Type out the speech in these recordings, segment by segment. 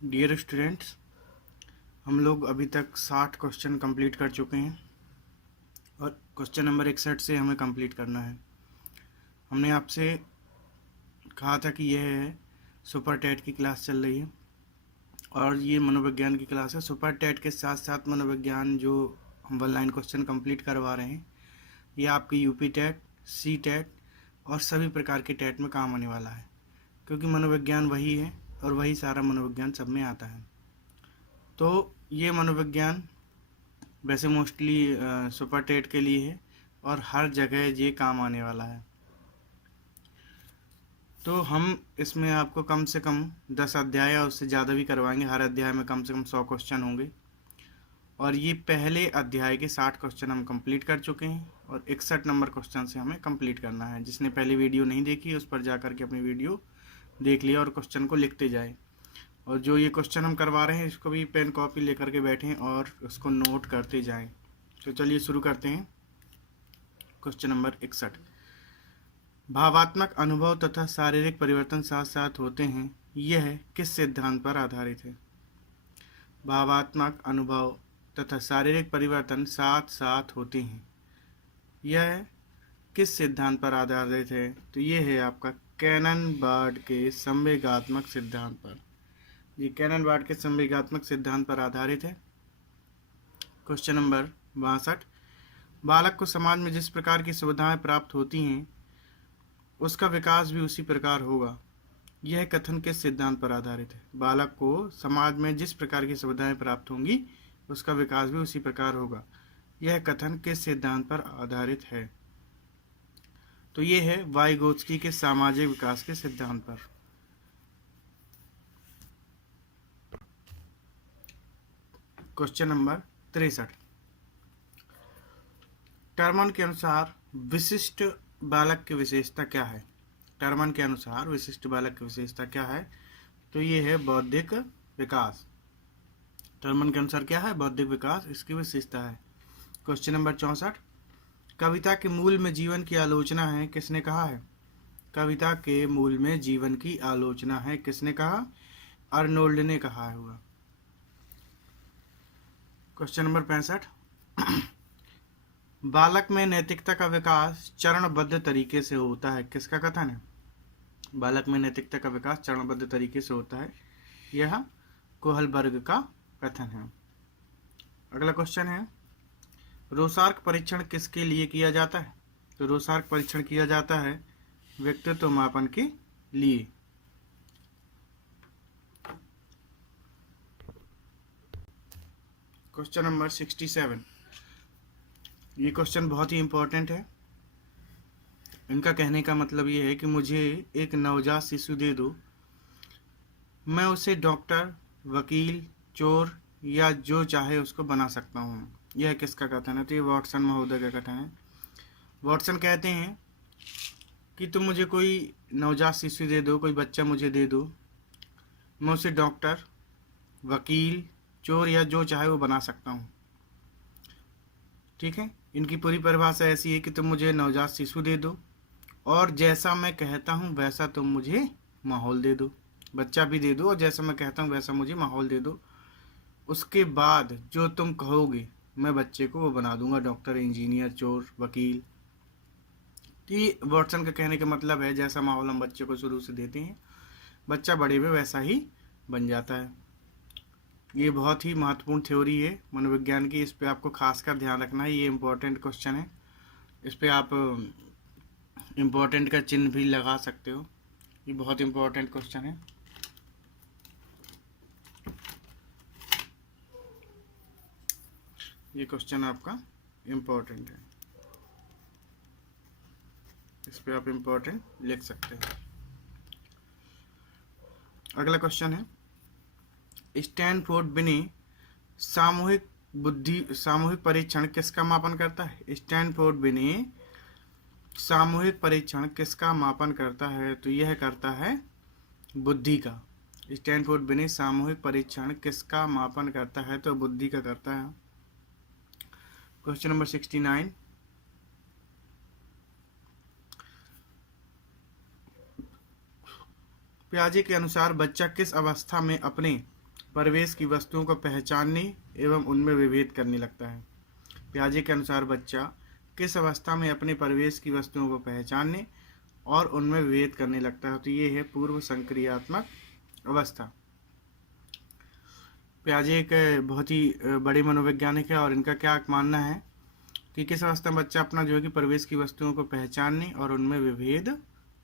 Dear students, हम लोग अभी तक 60 क्वेश्चन कंप्लीट कर चुके हैं और क्वेश्चन नंबर 61 से हमें कंप्लीट करना है। हमने आपसे कहा था कि यह है सुपर टेट की क्लास चल रही है और ये मनोविज्ञान की क्लास है। सुपर टेट के साथ साथ मनोविज्ञान जो हम ऑनलाइन क्वेश्चन कंप्लीट करवा रहे हैं, ये आपके यूपी टेट, सी टेट और सभी प्रकार के टेट में काम आने वाला है, क्योंकि मनोविज्ञान वही है और वही सारा मनोविज्ञान सब में आता है। तो ये मनोविज्ञान वैसे मोस्टली सुपर टेट के लिए है और हर जगह ये काम आने वाला है। तो हम इसमें आपको कम से कम 10 अध्याय या उससे ज़्यादा भी करवाएंगे। हर अध्याय में कम से कम 100 क्वेश्चन होंगे और ये पहले अध्याय के 60 क्वेश्चन हम कंप्लीट कर चुके हैं और 61 नंबर क्वेश्चन से हमें कंप्लीट करना है। जिसने पहले वीडियो नहीं देखी उस पर जा कर के अपनी वीडियो देख लिया और क्वेश्चन को लिखते जाए। और जो ये क्वेश्चन हम करवा रहे हैं इसको भी पेन कॉपी लेकर के बैठें और उसको नोट करते जाएं। तो चलिए शुरू करते हैं। क्वेश्चन नंबर 61, भावात्मक अनुभव तथा शारीरिक परिवर्तन साथ साथ होते हैं, यह किस सिद्धांत पर आधारित है? भावात्मक अनुभव तथा शारीरिक परिवर्तन साथ साथ होते हैं, यह किस सिद्धांत पर आधारित है? तो ये है आपका कैनन-बार्ड के संवेगात्मक सिद्धांत पर। ये कैनन-बार्ड के संवेगात्मक सिद्धांत पर आधारित है। क्वेश्चन नंबर 62, बालक को समाज में जिस प्रकार की सुविधाएं प्राप्त होती हैं उसका विकास भी उसी प्रकार होगा, यह कथन किस सिद्धांत पर आधारित है? बालक को समाज में जिस प्रकार की सुविधाएं प्राप्त होंगी उसका विकास भी उसी प्रकार होगा, यह कथन किस सिद्धांत पर आधारित है? तो ये है वाइगोत्स्की के सामाजिक विकास के सिद्धांत पर। क्वेश्चन नंबर 63, टर्मन के अनुसार विशिष्ट बालक की विशेषता क्या है? टर्मन के अनुसार विशिष्ट बालक की विशेषता क्या है? तो ये है बौद्धिक विकास। टर्मन के अनुसार क्या है? बौद्धिक विकास इसकी विशेषता है। क्वेश्चन नंबर 64, कविता के मूल में जीवन की आलोचना है, किसने कहा है? कविता के मूल में जीवन की आलोचना है, किसने कहा? अर्नोल्ड ने कहा हुआ। क्वेश्चन नंबर 65, बालक में नैतिकता का विकास चरणबद्ध तरीके से होता है, किसका कथन है? बालक में नैतिकता का विकास चरणबद्ध तरीके से होता है, यह कोहलबर्ग का कथन है। अगला क्वेश्चन है, रोसार्क परीक्षण किसके लिए किया जाता है? तो रोसार्क परीक्षण किया जाता है व्यक्तित्व मापन के लिए। क्वेश्चन नंबर 67, ये क्वेश्चन बहुत ही इंपॉर्टेंट है। इनका कहने का मतलब ये है कि मुझे एक नवजात शिशु दे दो, मैं उसे डॉक्टर, वकील, चोर या जो चाहे उसको बना सकता हूँ, यह किसका कथन है? तो ये वॉटसन महोदय का कथन है। वॉटसन कहते हैं कि तुम मुझे कोई नवजात शिशु दे दो, कोई बच्चा मुझे दे दो, मैं उसे डॉक्टर, वकील, चोर या जो चाहे वो बना सकता हूँ। ठीक है, इनकी पूरी परिभाषा ऐसी है कि तुम मुझे नवजात शिशु दे दो और जैसा मैं कहता हूँ वैसा तुम मुझे माहौल दे दो, बच्चा भी दे दो और जैसा मैं कहता हूँ वैसा मुझे माहौल दे दो। उसके बाद जो तुम कहोगे मैं बच्चे को वो बना दूंगा, डॉक्टर, इंजीनियर, चोर, वकील। ये वॉटसन का कहने का मतलब है जैसा माहौल हम बच्चे को शुरू से देते हैं बच्चा बड़े में वैसा ही बन जाता है। ये बहुत ही महत्वपूर्ण थ्योरी है मनोविज्ञान की, इस पे आपको खासकर ध्यान रखना है। ये इम्पोर्टेंट क्वेश्चन है, इस पे आप इम्पोर्टेंट का चिन्ह भी लगा सकते हो। ये बहुत इम्पोर्टेंट क्वेश्चन है। ये क्वेश्चन आपका इम्पोर्टेंट है, इस पे आप इम्पोर्टेंट लिख सकते हैं। अगला क्वेश्चन है, स्टैनफोर्ड बिने सामूहिक परीक्षण किसका मापन करता है? स्टैनफोर्ड बिने सामूहिक परीक्षण किसका मापन करता है? तो यह करता है बुद्धि का। स्टैनफोर्ड बिने सामूहिक परीक्षण किसका मापन करता है? तो बुद्धि का करता है। क्वेश्चन नंबर 69, पियाजे के अनुसार बच्चा किस अवस्था में अपने परिवेश की वस्तुओं को पहचानने एवं उनमें विभेद करने लगता है। पियाजे के अनुसार बच्चा किस अवस्था में अपने परिवेश की वस्तुओं को पहचानने और उनमें विभेद करने लगता है? तो ये है पूर्व संक्रियात्मक अवस्था। पियाजे एक बहुत ही बड़े मनोवैज्ञानिक है और इनका क्या मानना है कि किस अवस्था में बच्चा अपना जो है कि परिवेश की वस्तुओं को पहचानने और उनमें विभेद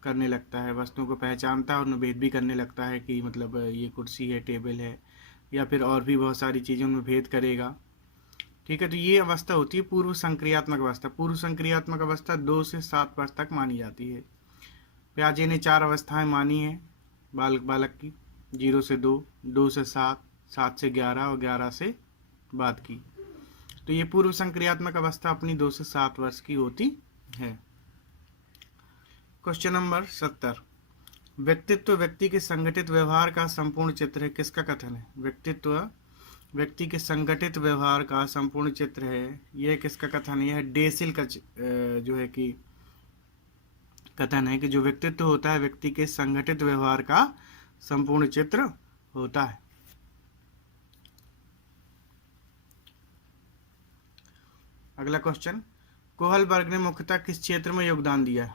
करने लगता है। वस्तुओं को पहचानता है और उनमें भेद भी करने लगता है कि मतलब ये कुर्सी है, टेबल है, या फिर और भी बहुत सारी चीज़ें, उनमें भेद करेगा। ठीक है, तो ये अवस्था होती है पूर्व संक्रियात्मक अवस्था। पूर्व संक्रियात्मक अवस्था 2 से 7 वर्ष तक मानी जाती है। पियाजे ने 4 अवस्थाएं मानी हैं बालक की, 0 से 2, 2 से 7, 7 से 11 और 11 से बाद की। तो ये पूर्व संक्रियात्मक अवस्था अपनी 2 से 7 वर्ष की होती है। क्वेश्चन नंबर 70, व्यक्तित्व व्यक्ति के संगठित व्यवहार का संपूर्ण चित्र है, किसका कथन है? व्यक्तित्व व्यक्ति के संगठित व्यवहार का संपूर्ण चित्र है, यह किसका कथन है? यह डेसिल का जो है कि कथन है कि जो व्यक्तित्व होता है व्यक्ति के संगठित व्यवहार का संपूर्ण चित्र होता है। अगला क्वेश्चन, कोहलबर्ग ने मुख्यतः किस क्षेत्र में योगदान दिया है?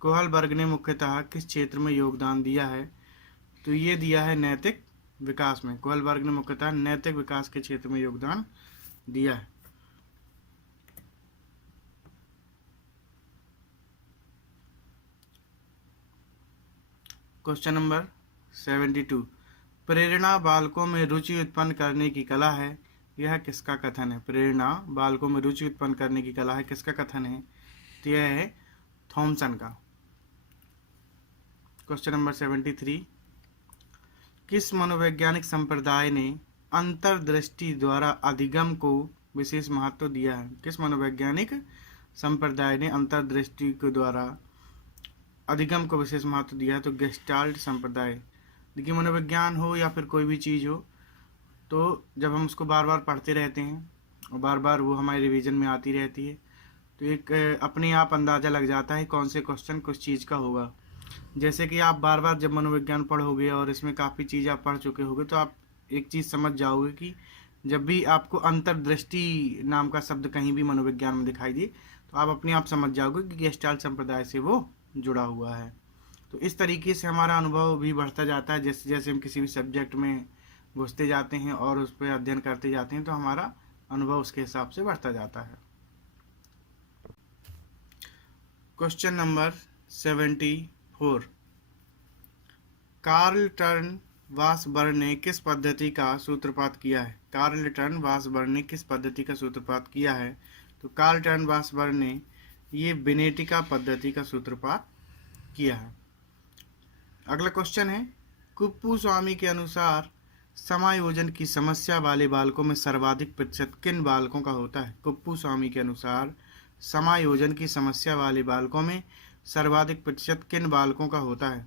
कोहलबर्ग ने मुख्यतः किस क्षेत्र में योगदान दिया है? तो ये दिया है नैतिक विकास में। कोहलबर्ग ने मुख्यतः नैतिक विकास के क्षेत्र में योगदान दिया है। क्वेश्चन नंबर 72, प्रेरणा बालकों में रुचि उत्पन्न करने की कला है, यह किसका कथन है? प्रेरणा बालकों में रुचि उत्पन्न करने की कला है, किसका कथन है? तो यह है थॉमसन का। क्वेश्चन नंबर 73, किस मनोवैज्ञानिक संप्रदाय ने अंतर्दृष्टि द्वारा अधिगम को विशेष महत्व दिया है? किस मनोवैज्ञानिक संप्रदाय ने अंतर्दृष्टि के द्वारा अधिगम को विशेष महत्व दिया है? तो गेस्टाल्ट संप्रदाय। देखिए, मनोविज्ञान हो या फिर कोई भी चीज़ हो, तो जब हम उसको बार बार पढ़ते रहते हैं और बार बार वो हमारे रिवीजन में आती रहती है, तो एक अपने आप अंदाज़ा लग जाता है कौन से क्वेश्चन कुछ चीज़ का होगा। जैसे कि आप बार बार जब मनोविज्ञान पढ़ोगे और इसमें काफ़ी चीज़ आप पढ़ चुके होगे, तो आप एक चीज़ समझ जाओगे कि जब भी आपको अंतर्दृष्टि नाम का शब्द कहीं भी मनोविज्ञान में दिखाई दे, तो आप अपने आप समझ जाओगे कि गेस्टाल्ट संप्रदाय से वो जुड़ा हुआ है। तो इस तरीके से हमारा अनुभव भी बढ़ता जाता है। जैसे जैसे हम किसी भी सब्जेक्ट में घुसते जाते हैं और उस पर अध्ययन करते जाते हैं, तो हमारा अनुभव उसके हिसाब से बढ़ता जाता है। Question number 74, Karl turn Washburn ने किस पद्धति का सूत्रपात किया है? कार्ल टर्न वासबर्न ने किस पद्धति का सूत्रपात किया है? तो कार्ल टर्न वासबर्न ने ये विनेटिका पद्धति का सूत्रपात किया है। अगला क्वेश्चन है, कुप्पू स्वामी के अनुसार समायोजन की समस्या वाले बालकों में सर्वाधिक प्रतिशत किन बालकों का होता है? कुप्पू स्वामी के अनुसार समायोजन की समस्या वाले बालकों में सर्वाधिक प्रतिशत किन बालकों का होता है?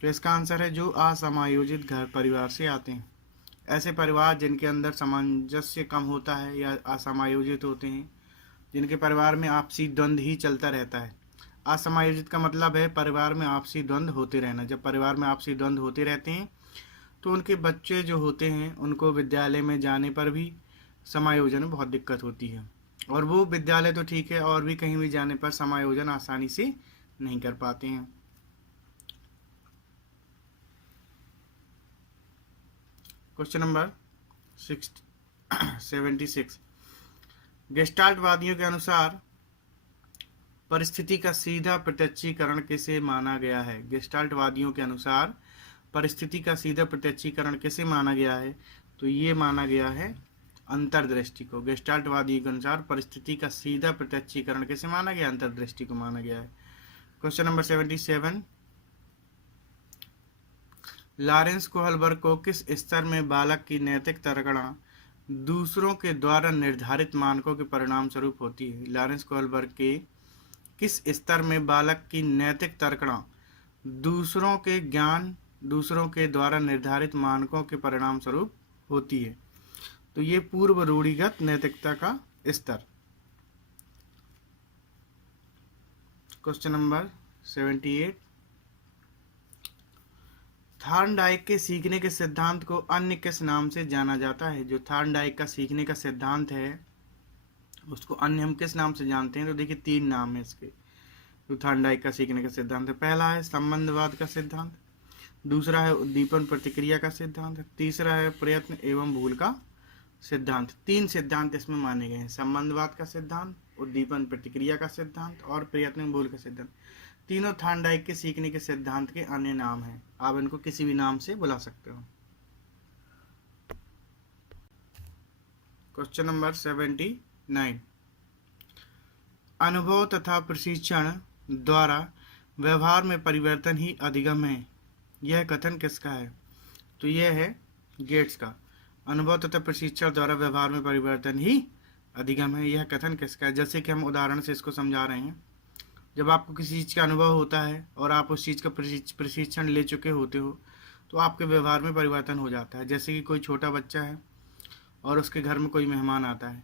तो इसका आंसर है जो असमायोजित घर परिवार से आते हैं। ऐसे परिवार जिनके अंदर सामंजस्य कम होता है या असमायोजित होते हैं, जिनके परिवार में आपसी द्वंद्व ही चलता रहता है। असमायोजित का मतलब है परिवार में आपसी द्वंद्व होते रहना। जब परिवार में आपसी द्वंद्व होते रहते हैं तो उनके बच्चे जो होते हैं उनको विद्यालय में जाने पर भी समायोजन में बहुत दिक्कत होती है, और वो विद्यालय तो ठीक है और भी कहीं भी जाने पर समायोजन आसानी से नहीं कर पाते हैं। क्वेश्चन नंबर 76, गेस्टाल्टवादियों के अनुसार परिस्थिति का सीधा प्रत्यक्षीकरण किसे माना गया है? गेस्टाल्टवादियों के अनुसार परिस्थिति का सीधा प्रत्यक्षीकरण किसे माना गया है? तो ये माना गया है अंतर्दृष्टि को। गेस्टाल्टवादी के अनुसार परिस्थिति का सीधा प्रत्यक्षीकरण किसे माना गया? अंतर्दृष्टि को माना गया है। क्वेश्चन नंबर 77, लॉरेंस कोहलबर्ग को किस स्तर में बालक की नैतिक तर्कणा दूसरों के द्वारा निर्धारित मानकों के परिणाम स्वरूप होती है? लॉरेंस कोहलबर्ग के किस स्तर में बालक की नैतिक तर्कणा दूसरों के ज्ञान दूसरों के द्वारा निर्धारित मानकों के परिणाम स्वरूप होती है? तो ये पूर्व रूढ़िगत नैतिकता का स्तर। क्वेश्चन नंबर 78, थॉर्नडाइक के सीखने के सिद्धांत को अन्य किस नाम से जाना जाता है? जो थॉर्नडाइक का सीखने का सिद्धांत है उसको अन्य हम किस नाम से जानते हैं? तो देखिए 3 नाम है इसके, जो थॉर्नडाइक का सीखने का सिद्धांत है। पहला है संबंधवाद का सिद्धांत, दूसरा है उद्दीपन प्रतिक्रिया का सिद्धांत, तीसरा है प्रयत्न एवं भूल का सिद्धांत। 3 सिद्धांत इसमें माने गए हैं, संबंधवाद का सिद्धांत, उद्दीपन प्रतिक्रिया का सिद्धांत और प्रयत्न एवं भूल का सिद्धांत। तीनों थॉर्नडाइक के सीखने के सिद्धांत के अन्य नाम हैं, आप इनको किसी भी नाम से बुला सकते हो। क्वेश्चन नंबर 79, अनुभव तथा प्रशिक्षण द्वारा व्यवहार में परिवर्तन ही अधिगम है, यह कथन किसका है? तो यह है गेट्स का। अनुभव तथा प्रशिक्षण द्वारा व्यवहार में परिवर्तन ही अधिगम है, यह कथन किसका है? जैसे कि हम उदाहरण से इसको समझा रहे हैं, जब आपको किसी चीज़ का अनुभव होता है और आप उस चीज़ का प्रशिक्षण ले चुके होते हो तो आपके व्यवहार में परिवर्तन हो जाता है। जैसे कि कोई छोटा बच्चा है और उसके घर में कोई मेहमान आता है,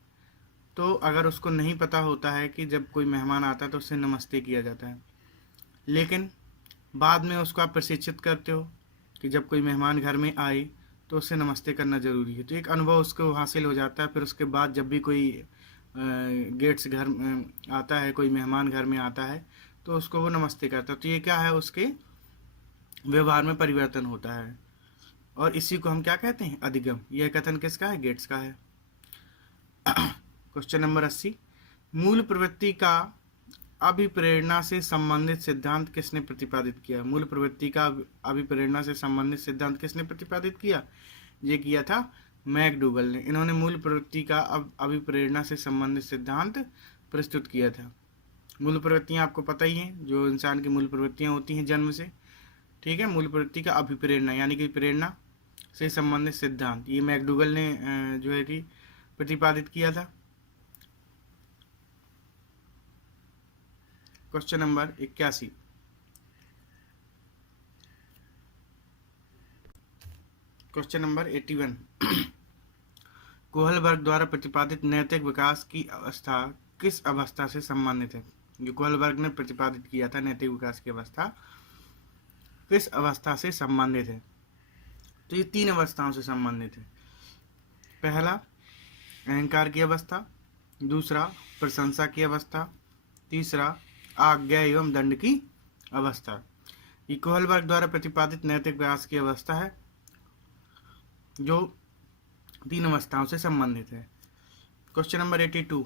तो अगर उसको नहीं पता होता है कि जब कोई मेहमान आता है तो उससे नमस्ते किया जाता है, लेकिन बाद में उसको आप प्रशिक्षित करते हो कि जब कोई मेहमान घर में आए तो उससे नमस्ते करना ज़रूरी है, तो एक अनुभव उसको हासिल हो जाता है। फिर उसके बाद जब भी कोई गेट्स घर आता है, कोई मेहमान घर में आता है तो उसको वो नमस्ते करता है, तो ये क्या है, उसके व्यवहार में परिवर्तन होता है और इसी को हम क्या कहते हैं? अधिगम। यह कथन किसका है? गेट्स का है। क्वेश्चन नंबर 80, मूल प्रवृत्ति का अभिप्रेरणा से संबंधित सिद्धांत किसने प्रतिपादित किया? मूल प्रवृत्ति का अभिप्रेरणा से संबंधित सिद्धांत किसने प्रतिपादित किया? ये किया था मैकडूगल ने। इन्होंने मूल प्रवृत्ति का अभिप्रेरणा से संबंधित सिद्धांत प्रस्तुत किया था। मूल प्रवृत्तियां आपको पता ही हैं, जो इंसान की मूल प्रवृत्तियां होती हैं जन्म से, ठीक है। मूल प्रवृत्ति का अभिप्रेरणा यानी कि प्रेरणा से संबंधित सिद्धांत, ये मैकडूगल ने जो है कि प्रतिपादित किया था। Question number 81, question number 81, Kohlberg द्वारा प्रतिपादित नैतिक विकास की अवस्था किस अवस्था से संबंधित है? जो कोहलबर्ग ने प्रतिपादित किया था नैतिक विकास की अवस्था किस अवस्था से संबंधित है? तो ये 3 अवस्थाओं से संबंधित है। पहला अहंकार की अवस्था, दूसरा प्रशंसा की अवस्था, तीसरा आज्ञा एवं दंड की अवस्था। ये कोहलबर्ग द्वारा प्रतिपादित नैतिक विकास की अवस्था है जो 3 अवस्थाओं से संबंधित है। क्वेश्चन नंबर 82,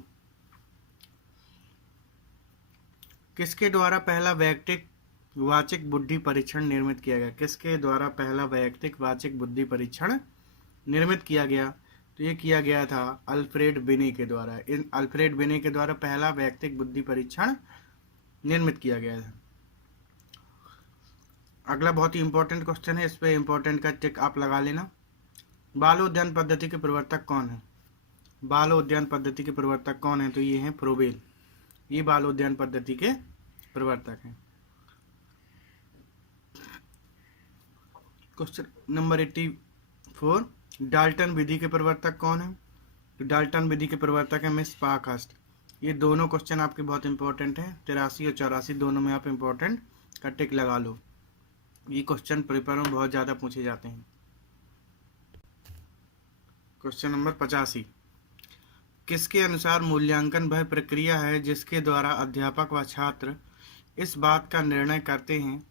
किसके द्वारा पहला वैयक्तिक वाचिक बुद्धि परीक्षण निर्मित किया गया? किसके द्वारा पहला वैयक्तिक वाचिक बुद्धि परीक्षण निर्मित किया गया? तो ये किया गया था अल्फ्रेड बिने के द्वारा। इन अल्फ्रेड बिने के द्वारा पहला वैयक्तिक बुद्धि परीक्षण निर्मित किया गया था। अगला बहुत ही इंपॉर्टेंट क्वेश्चन है, इस पे इंपॉर्टेंट का टिक आप लगा लेना। बालोद्यान पद्धति के प्रवर्तक कौन है? बालोद्यान पद्धति के प्रवर्तक कौन है? तो ये हैं फ्रोबेल, ये बालोद्यान पद्धति के प्रवर्तक हैं। क्वेश्चन नंबर 84, डाल्टन विधि के प्रवर्तक कौन है? तो डाल्टन विधि के प्रवर्तक है मिस पार्कहर्स्ट। ये दोनों क्वेश्चन आपके बहुत इंपॉर्टेंट हैं, 83 और 84 दोनों में आप इंपॉर्टेंट का टिक लगा लो, ये क्वेश्चन पेपर में बहुत ज़्यादा पूछे जाते हैं। क्वेश्चन नंबर 85, किसके अनुसार मूल्यांकन वह प्रक्रिया है जिसके द्वारा अध्यापक व छात्र इस बात का निर्णय करते हैं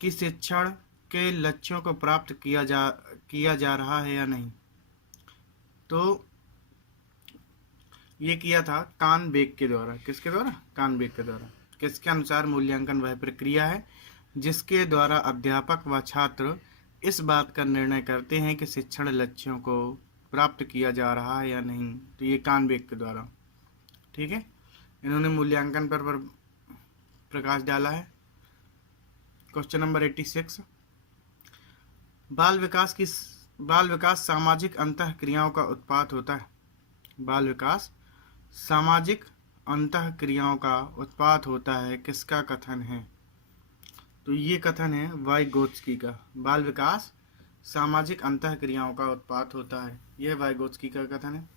कि शिक्षण के लक्ष्यों को प्राप्त किया जा रहा है या नहीं? तो ये किया था कानबेक के द्वारा। किसके द्वारा? कानबेक के द्वारा। किसके अनुसार मूल्यांकन वह प्रक्रिया है जिसके द्वारा अध्यापक व छात्र इस बात का निर्णय करते हैं कि शिक्षण लक्ष्यों को प्राप्त किया जा रहा है या नहीं? तो ये कानबेक के द्वारा, ठीक है। इन्होंने मूल्यांकन पर प्रकाश डाला है। क्वेश्चन नंबर 86, बाल विकास सामाजिक अंतःक्रियाओं का उत्पाद होता है। बाल विकास सामाजिक अंतःक्रियाओं का उत्पाद होता है, किसका कथन है? तो ये कथन है वाइगोत्स्की का। बाल विकास सामाजिक अंतःक्रियाओं का उत्पाद होता है, यह वाइगोत्स्की का कथन है।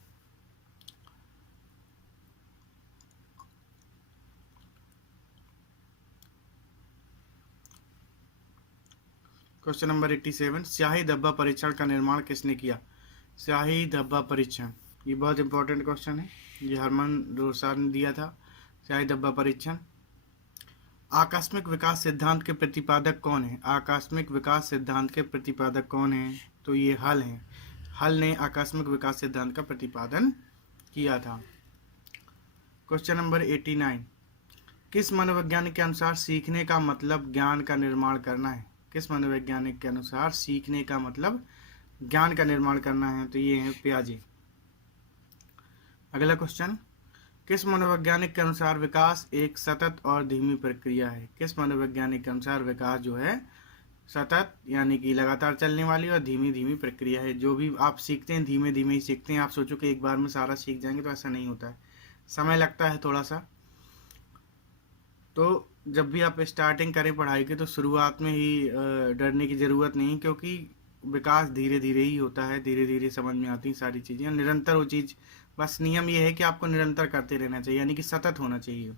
क्वेश्चन नंबर 87, स्याही धब्बा परीक्षण का निर्माण किसने किया? स्याही धब्बा परीक्षण, ये बहुत इंपॉर्टेंट क्वेश्चन है, ये हरमन रोसार ने दिया था। स्याही धब्बा परीक्षण। आकस्मिक विकास सिद्धांत के प्रतिपादक कौन है? आकस्मिक विकास सिद्धांत के प्रतिपादक कौन है? तो ये हल है। हल ने आकस्मिक विकास सिद्धांत का प्रतिपादन किया था। क्वेश्चन नंबर 89, किस मनोवैज्ञानिक के अनुसार सीखने का मतलब ज्ञान का निर्माण करना है? किस मनोवैज्ञानिक के अनुसार सीखने का मतलब ज्ञान का निर्माण करना है? तो ये है पियाजे। अगला क्वेश्चन, किस मनोवैज्ञानिक के अनुसार विकास एक सतत और धीमी प्रक्रिया है? किस मनोवैज्ञानिक के अनुसार विकास जो है सतत यानी कि लगातार चलने वाली और धीमी धीमी प्रक्रिया है। जो भी आप सीखते हैं धीमे धीमे ही सीखते हैं। आप सोचो कि एक बार में सारा सीख जाएंगे, तो ऐसा नहीं होता है, समय लगता है थोड़ा सा। तो जब भी आप स्टार्टिंग करें पढ़ाई की, तो शुरुआत में ही डरने की ज़रूरत नहीं, क्योंकि विकास धीरे धीरे ही होता है, धीरे धीरे समझ में आती हैं सारी चीज़ें। निरंतर वो चीज़, बस नियम ये है कि आपको निरंतर करते रहना चाहिए, यानी कि सतत होना चाहिए।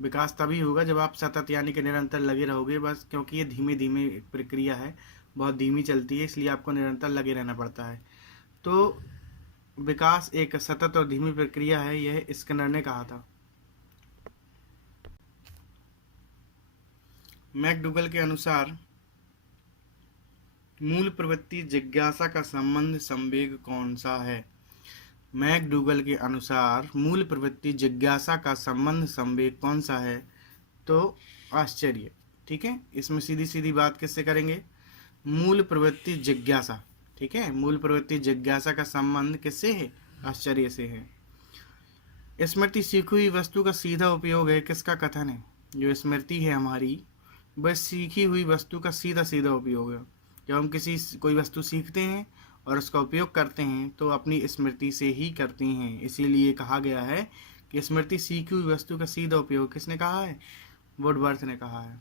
विकास तभी होगा जब आप सतत यानी कि निरंतर लगे रहोगे, बस क्योंकि ये धीमे धीमे प्रक्रिया है, बहुत धीमी चलती है, इसलिए आपको निरंतर लगे रहना पड़ता है। तो विकास एक सतत और धीमी प्रक्रिया है, यह स्किनर ने कहा था। मैकडूगल के अनुसार मूल प्रवृत्ति जिज्ञासा का संबंध संवेग कौन सा है? मैकडूगल के अनुसार मूल प्रवृत्ति जिज्ञासा का संबंध संवेग कौन सा है? तो आश्चर्य। ठीक है, इसमें सीधी सीधी बात किससे करेंगे? मूल प्रवृत्ति जिज्ञासा। ठीक है, मूल प्रवृत्ति जिज्ञासा का संबंध किससे है? आश्चर्य से है। स्मृति सीखी हुई वस्तु का सीधा उपयोग है, किसका कथन है? जो स्मृति है हमारी, वह सीखी हुई वस्तु का सीधा सीधा उपयोग है। जब हम कोई वस्तु सीखते हैं और उसका उपयोग करते हैं, तो अपनी स्मृति से ही करते हैं। इसीलिए कहा गया है कि स्मृति सीखी हुई वस्तु का सीधा उपयोग। किसने कहा है? वुडवर्थ ने कहा है।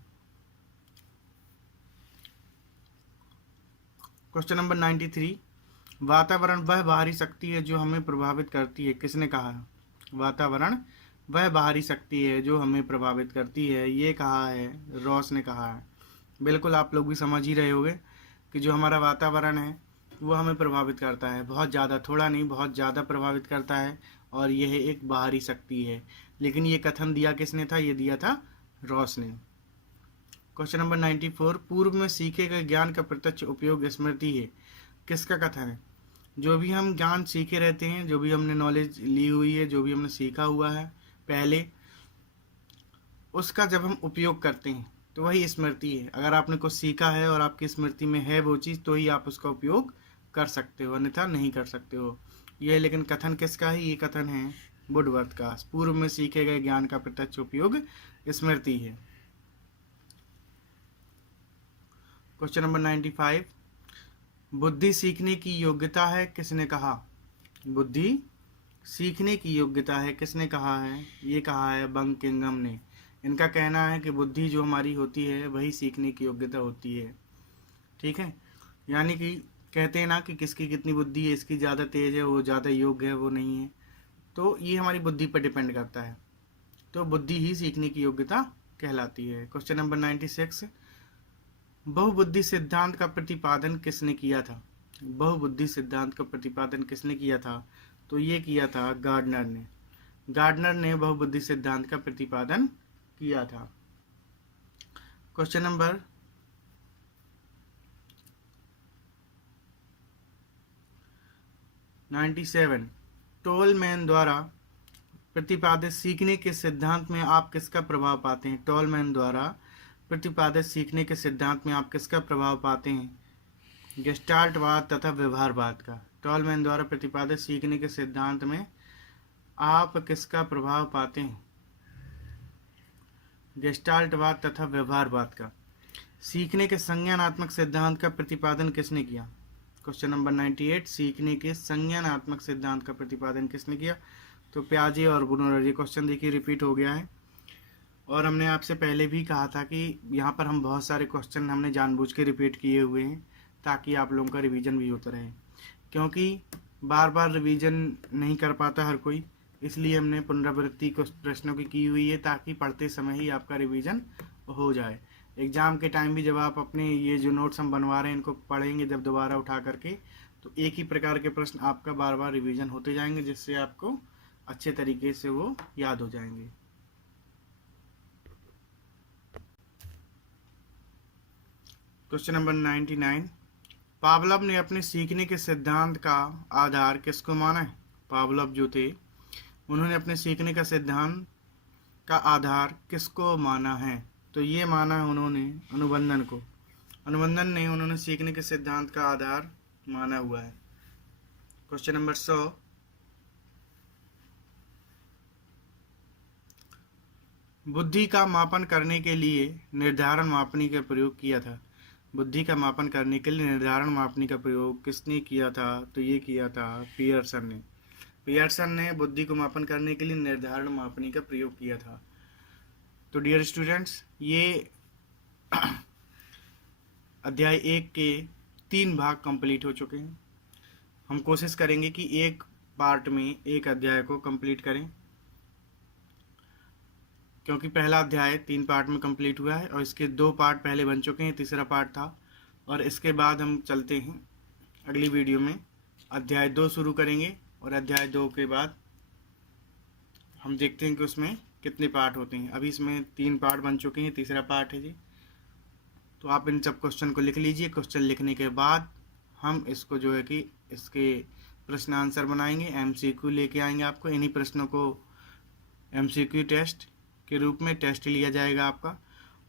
क्वेश्चन नंबर 93, वातावरण वह बाहरी शक्ति है जो हमें प्रभावित करती है, किसने कहा है? वातावरण वह बाहरी शक्ति है जो हमें प्रभावित करती है, ये कहा है, रॉस ने कहा है। बिल्कुल, आप लोग भी समझ ही रहे होंगे कि जो हमारा वातावरण है वो हमें प्रभावित करता है, बहुत ज़्यादा, थोड़ा नहीं, बहुत ज़्यादा प्रभावित करता है, और यह एक बाहरी शक्ति है। लेकिन ये कथन दिया किसने था? ये दिया था रॉस ने। क्वेश्चन नंबर 94, पूर्व में सीखे गए ज्ञान का प्रत्यक्ष उपयोग स्मृति है, किसका कथन है? जो भी हम ज्ञान सीखे रहते हैं, जो भी हमने नॉलेज ली हुई है, जो भी हमने सीखा हुआ है पहले, उसका जब हम उपयोग करते हैं तो वही स्मृति है। अगर आपने कुछ सीखा है और आपकी स्मृति में है वो चीज़, तो ही आप उसका उपयोग कर सकते हो, अन्यथा नहीं कर सकते हो। यह लेकिन कथन किसका है? ये कथन है वुडवर्थ का। पूर्व में सीखे गए ज्ञान का प्रत्यक्ष उपयोग स्मृति है। क्वेश्चन नंबर 95, बुद्धि सीखने की योग्यता है, किसने कहा? बुद्धि सीखने की योग्यता है, किसने कहा है? ये कहा है बंकिंघम ने। इनका कहना है कि बुद्धि जो हमारी होती है वही सीखने की योग्यता होती है। ठीक है, यानी कि कहते हैं ना कि किसकी कितनी बुद्धि है, इसकी ज़्यादा तेज है, वो ज़्यादा योग्य है, वो नहीं है। तो ये हमारी बुद्धि पर डिपेंड करता है। तो बुद्धि ही सीखने की योग्यता कहलाती है। क्वेश्चन नंबर 96, बहुबुद्धि सिद्धांत का प्रतिपादन किसने किया था? बहुबुद्धि सिद्धांत का प्रतिपादन किसने किया था? तो ये किया था गार्डनर ने। गार्डनर ने बहुबुद्धि सिद्धांत का प्रतिपादन किया था। क्वेश्चन नंबर 97, टोलमैन द्वारा प्रतिपादित सीखने के सिद्धांत में आप किसका प्रभाव पाते हैं? टोलमैन द्वारा प्रतिपादित सीखने के सिद्धांत में आप किसका प्रभाव पाते हैं? गेस्टाल्टवाद तथा व्यवहारवाद का। टोलमैन द्वारा प्रतिपादित सीखने के सिद्धांत में आप किसका प्रभाव पाते हैं? गेस्टाल्टवाद तथा व्यवहारवाद का। सीखने के संज्ञानात्मक सिद्धांत का प्रतिपादन किसने किया? क्वेश्चन नंबर 98, सीखने के संज्ञानात्मक सिद्धांत का प्रतिपादन किसने किया? तो पियाजे और ब्रूनर। ये क्वेश्चन देखिए रिपीट हो गया है, और हमने आपसे पहले भी कहा था कि यहाँ पर हम बहुत सारे क्वेश्चन हमने जानबूझ के रिपीट किए हुए हैं ताकि आप लोगों का रिवीजन भी होता रहे, क्योंकि बार बार रिवीजन नहीं कर पाता हर कोई, इसलिए हमने पुनरावृत्ति कुछ प्रश्नों की हुई है ताकि पढ़ते समय ही आपका रिवीजन हो जाए। एग्ज़ाम के टाइम भी जब आप अपने ये जो नोट्स हम बनवा रहे हैं इनको पढ़ेंगे जब दोबारा उठा करके, तो एक ही प्रकार के प्रश्न आपका बार बार रिवीजन होते जाएंगे, जिससे आपको अच्छे तरीके से वो याद हो जाएंगे। क्वेश्चन नंबर 99, पावलोव ने अपने सीखने के सिद्धांत का आधार किसको माना है? पावलोव जो थे उन्होंने अपने सीखने का सिद्धांत का आधार किसको माना है? तो ये माना है उन्होंने अनुबंधन को। अनुबंधन ने उन्होंने सीखने के सिद्धांत का आधार माना हुआ है। क्वेश्चन नंबर 100, बुद्धि का मापन करने के लिए निर्धारण मापनी का प्रयोग किया था। बुद्धि का मापन करने के लिए निर्धारण मापनी का प्रयोग किसने किया था? तो ये किया था पियर्सन ने। पियर्सन ने बुद्धि को मापन करने के लिए निर्धारण मापनी का प्रयोग किया था। तो डियर स्टूडेंट्स, ये अध्याय 1 के 3 भाग कंप्लीट हो चुके हैं। हम कोशिश करेंगे कि एक पार्ट में एक अध्याय को कंप्लीट करें, क्योंकि पहला अध्याय 3 पार्ट में कंप्लीट हुआ है और इसके 2 पार्ट पहले बन चुके हैं, तीसरा पार्ट था। और इसके बाद हम चलते हैं अगली वीडियो में अध्याय 2 शुरू करेंगे, और अध्याय 2 के बाद हम देखते हैं कि उसमें कितने पार्ट होते हैं। अभी इसमें 3 पार्ट बन चुके हैं, तीसरा पार्ट है जी। तो आप इन सब क्वेश्चन को लिख लीजिए। क्वेश्चन लिखने के बाद हम इसको जो है कि इसके प्रश्न आंसर बनाएंगे, MCQ लेके आएंगे आपको। इन्हीं प्रश्नों को MCQ टेस्ट के रूप में टेस्ट लिया जाएगा आपका,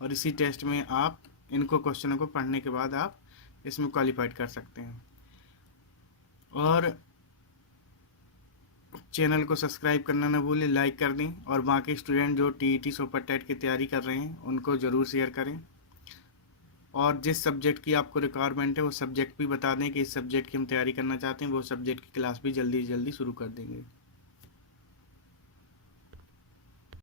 और इसी टेस्ट में आप इनको क्वेश्चनों को पढ़ने के बाद आप इसमें क्वालिफाइड कर सकते हैं। और चैनल को सब्सक्राइब करना ना भूलें, लाइक कर दें, और बाकी स्टूडेंट जो TET सुपर टेट की तैयारी कर रहे हैं उनको ज़रूर शेयर करें। और जिस सब्जेक्ट की आपको रिक्वायरमेंट है वो सब्जेक्ट भी बता दें कि इस सब्जेक्ट की हम तैयारी करना चाहते हैं, वो सब्जेक्ट की क्लास भी जल्दी से जल्दी शुरू कर देंगे।